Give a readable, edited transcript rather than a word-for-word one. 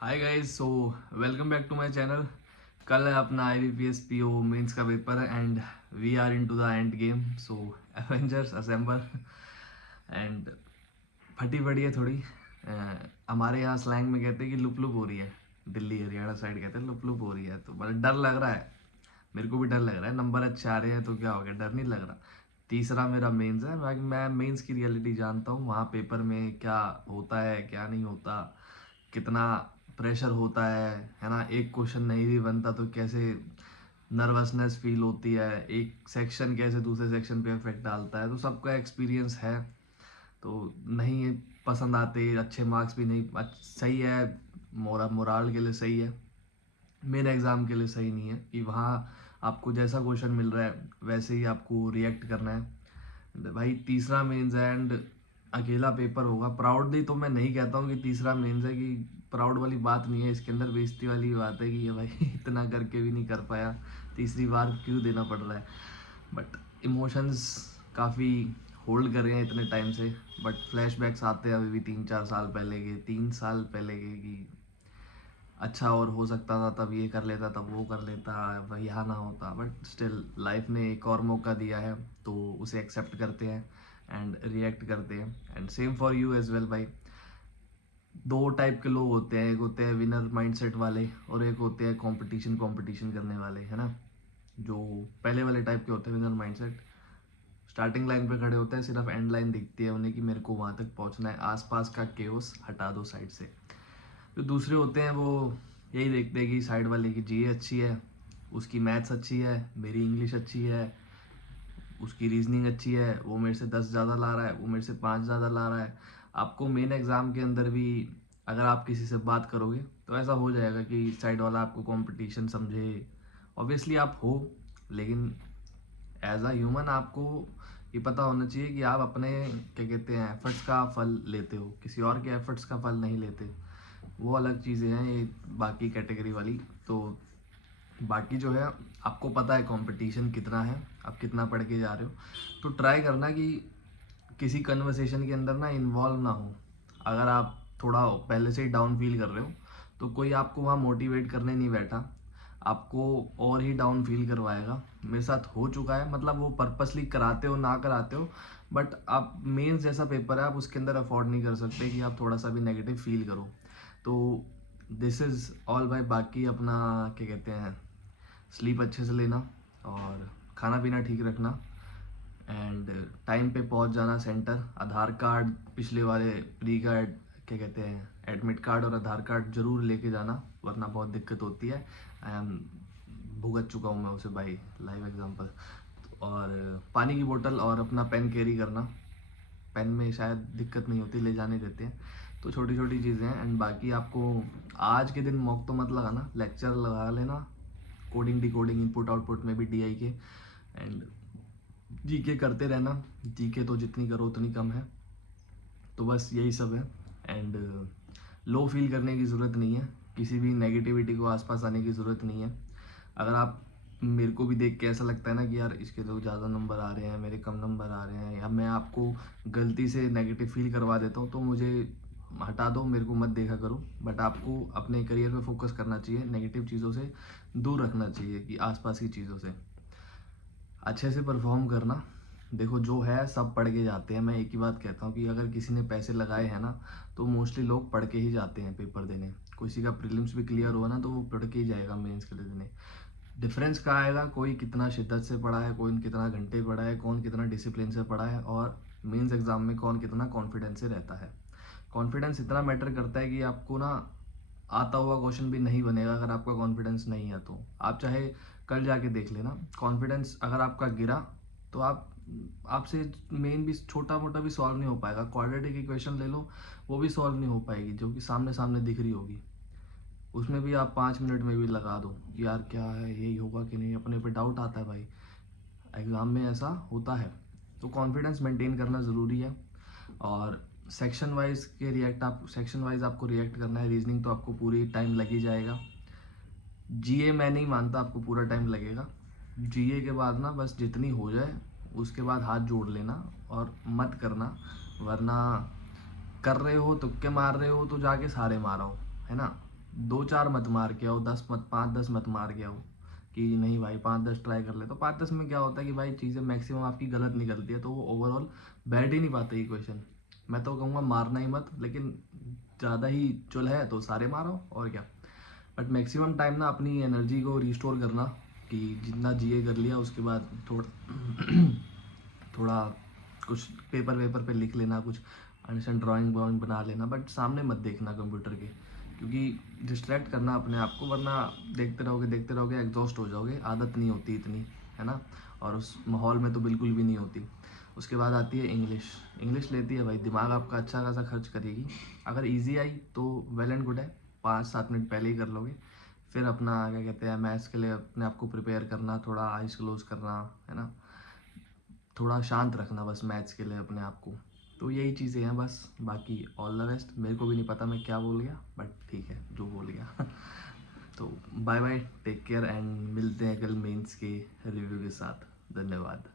Hi guys, so welcome back to my channel. कल है अपना IBPS PO मेंस का paper and we are into the end game. So Avengers assemble and फटी पड़ी है थोड़ी। हमारे यहाँ स्लैंग में कहते हैं कि लुप लुप हो रही है। दिल्ली हरियाणा साइड कहते हैं लुप लुप हो रही है, तो बड़ा डर लग रहा है। मेरे को भी डर लग रहा है। नंबर अच्छे आ रहे हैं तो क्या हो गया, डर नहीं लग रहा। तीसरा मेरा मेंस है, बाकी मैं मेंस की रियलिटी जानता हूँ। वहाँ पेपर में क्या होता है क्या नहीं होता, कितना प्रेशर होता है ना। एक क्वेश्चन नहीं भी बनता तो कैसे नर्वसनेस फील होती है, एक सेक्शन कैसे दूसरे सेक्शन पे इफेक्ट डालता है, तो सबका एक्सपीरियंस है। तो नहीं पसंद आते, अच्छे मार्क्स भी नहीं सही है। मोराल के लिए सही है, मेन एग्ज़ाम के लिए सही नहीं है कि वहाँ आपको जैसा क्वेश्चन मिल रहा है वैसे ही आपको रिएक्ट करना है। भाई तीसरा मेंस है एंड अकेला पेपर होगा। प्राउडली तो मैं नहीं कहता हूँ कि तीसरा मेंस है, कि प्राउड वाली बात नहीं है इसके अंदर, बेइज्जती वाली बात है कि ये भाई इतना करके भी नहीं कर पाया, तीसरी बार क्यों देना पड़ रहा है। बट इमोशंस काफ़ी होल्ड कर रहे हैं इतने टाइम से। बट फ्लैशबैक्स आते हैं अभी भी 3-4 साल पहले के, 3 साल पहले के, कि अच्छा और हो सकता था, तब ये कर लेता, तब वो कर लेता, वह यहाँ ना होता। बट स्टिल लाइफ ने एक और मौका दिया है तो उसे एक्सेप्ट करते हैं एंड रिएक्ट करते हैं। And same for you as well भाई। दो टाइप के लोग होते हैं, एक होते हैं विनर माइंडसेट वाले और एक होते हैं कंपटीशन कंपटीशन करने वाले, है ना। जो पहले वाले टाइप के होते हैं विनर माइंडसेट, स्टार्टिंग लाइन पे खड़े होते हैं, सिर्फ एंड लाइन दिखती है उन्हें कि मेरे को वहाँ तक पहुँचना है, आसपास का केओस हटा दो साइड से। जो दूसरे होते हैं वो यही देखते हैं कि साइड वाले की जीए अच्छी है, उसकी मैथ्स अच्छी है, मेरी इंग्लिश अच्छी है, उसकी रीजनिंग अच्छी है, वो मेरे से 10 ज़्यादा ला रहा है, वो मेरे से 5 ज़्यादा ला रहा है। आपको मेन एग्ज़ाम के अंदर भी अगर आप किसी से बात करोगे तो ऐसा हो जाएगा कि साइड वाला आपको कंपटीशन समझे। ऑब्वियसली आप हो, लेकिन एज अ ह्यूमन आपको ये पता होना चाहिए कि आप अपने क्या कहते हैं एफर्ट्स का फल लेते हो, किसी और के एफर्ट्स का फल नहीं लेते। वो अलग चीज़ें हैं ये, बाकी कैटेगरी वाली। तो बाकी जो है, आपको पता है कंपटीशन कितना है, आप कितना पढ़ के जा रहे हो, तो ट्राई करना कि किसी कन्वर्सेशन के अंदर ना इन्वॉल्व ना हो। अगर आप थोड़ा पहले से ही डाउन फील कर रहे हो तो कोई आपको वहाँ मोटिवेट करने नहीं बैठा, आपको और ही डाउन फील करवाएगा। मेरे साथ हो चुका है, मतलब वो पर्पसली कराते हो ना कराते हो, बट आप मेंस जैसा पेपर है, आप उसके अंदर अफोर्ड नहीं कर सकते कि आप थोड़ा सा भी नेगेटिव फील करो। तो दिस इज़ ऑल भाई। बाकी अपना क्या कहते हैं, स्लीप अच्छे से लेना और खाना पीना ठीक रखना एंड टाइम पे पहुंच जाना सेंटर। आधार कार्ड, पिछले वाले प्री का क्या कहते हैं एडमिट कार्ड और आधार कार्ड जरूर लेके जाना, वरना बहुत दिक्कत होती है। आई एम भुगत चुका हूँ मैं उसे भाई, लाइव एग्जांपल। और पानी की बोतल और अपना पेन कैरी करना, पेन में शायद दिक्कत नहीं होती, ले जाने देते हैं। तो छोटी छोटी चीज़ें हैं। एंड बाकी आपको आज के दिन मॉक तो मत लगाना, लेक्चर लगा लेना, कोडिंग डिकोडिंग इनपुट आउटपुट में भी DI के। एंड जीके करते रहना, जीके तो जितनी करो उतनी कम है। तो बस यही सब है। एंड लो फील करने की ज़रूरत नहीं है, किसी भी नेगेटिविटी को आसपास आने की ज़रूरत नहीं है। अगर आप मेरे को भी देख के ऐसा लगता है ना कि यार इसके तो ज़्यादा नंबर आ रहे हैं, मेरे कम नंबर आ रहे हैं, या मैं आपको गलती से नेगेटिव फील करवा देता हूँ, तो मुझे हटा दो, मेरे को मत देखा करो। बट आपको अपने करियर पे फोकस करना चाहिए, नेगेटिव चीज़ों से दूर रखना चाहिए, कि आसपास की चीज़ों से अच्छे से परफॉर्म करना। देखो जो है सब पढ़ के जाते हैं। मैं एक ही बात कहता हूँ कि अगर किसी ने पैसे लगाए हैं ना, तो मोस्टली लोग पढ़ के ही जाते हैं पेपर देने। किसी का प्रीलिम्स भी क्लियर हुआ ना तो वो पढ़ के ही जाएगा मेंस के लिए देने। डिफरेंस कहाँ आएगा, कोई कितना शिद्दत से पढ़ा है, कोई कितना घंटे पढ़ा है, कौन कितना डिसिप्लिन से पढ़ा है, और मेंस एग्जाम में कौन कितना कॉन्फिडेंस से रहता है। कॉन्फिडेंस इतना मैटर करता है कि आपको ना आता हुआ क्वेश्चन भी नहीं बनेगा अगर आपका कॉन्फिडेंस नहीं है। तो आप चाहे कल जाके देख लेना, कॉन्फिडेंस अगर आपका गिरा तो आपसे मेन भी छोटा मोटा भी सॉल्व नहीं हो पाएगा। क्वाड्रेटिक इक्वेशन ले लो, वो भी सॉल्व नहीं हो पाएगी, जो कि सामने सामने दिख रही होगी। उसमें भी आप 5 मिनट में भी लगा दो, यार क्या है, यही होगा कि नहीं, अपने पे डाउट आता है भाई, एग्ज़ाम में ऐसा होता है। तो कॉन्फिडेंस मेंटेन करना ज़रूरी है। और सेक्शन वाइज के रिएक्ट, आप सेक्शन वाइज आपको रिएक्ट करना है। रीजनिंग तो आपको पूरी टाइम लग ही जाएगा। जीए मैं नहीं मानता आपको पूरा टाइम लगेगा। जीए के बाद ना बस जितनी हो जाए उसके बाद हाथ जोड़ लेना और मत करना, वरना कर रहे हो तुक्के मार रहे हो तो जाके सारे मारो, है ना। 2-4 मत मार के आओ, 10 मत, 5-10 मत मार के आओ कि नहीं भाई 5-10 ट्राई कर ले। तो 5-10 में क्या होता है कि भाई चीज़ें मैक्सिमम आपकी गलत निकलती है, तो वो ओवरऑल बैठ ही नहीं पाते ये क्वेश्चन। मैं तो कहूँगा मारना ही मत, लेकिन ज़्यादा ही चुल है तो सारे मारो और क्या। बट मैक्सिमम टाइम ना अपनी एनर्जी को रिस्टोर करना, कि जितना जीए कर लिया, उसके बाद थोड़ा थोड़ा कुछ पेपर वेपर पे लिख लेना, कुछ अंडरस्टैंड ड्राइंग वाइंग बना लेना, बट सामने मत देखना कंप्यूटर के, क्योंकि डिस्ट्रैक्ट करना अपने आप को, वरना देखते रहोगे एग्जॉस्ट हो जाओगे। आदत नहीं होती इतनी, है ना, और उस माहौल में तो बिल्कुल भी नहीं होती। उसके बाद आती है इंग्लिश। इंग्लिश लेती है भाई दिमाग आपका अच्छा खासा खर्च करेगी। अगर इजी आई तो वेल एंड गुड है, 5-7 मिनट पहले ही कर लोगे। फिर अपना क्या कहते हैं, मैथ्स के लिए अपने आप को प्रिपेयर करना, थोड़ा आइज क्लोज करना, है ना, थोड़ा शांत रखना बस मैथ्स के लिए अपने आप को। तो यही चीज़ें हैं बस, बाकी ऑल द बेस्ट। मेरे को भी नहीं पता मैं क्या बोल गया, बट ठीक है जो बोल गया। तो bye bye, take care, and मिलते हैं कल मेंस के रिव्यू के साथ। धन्यवाद।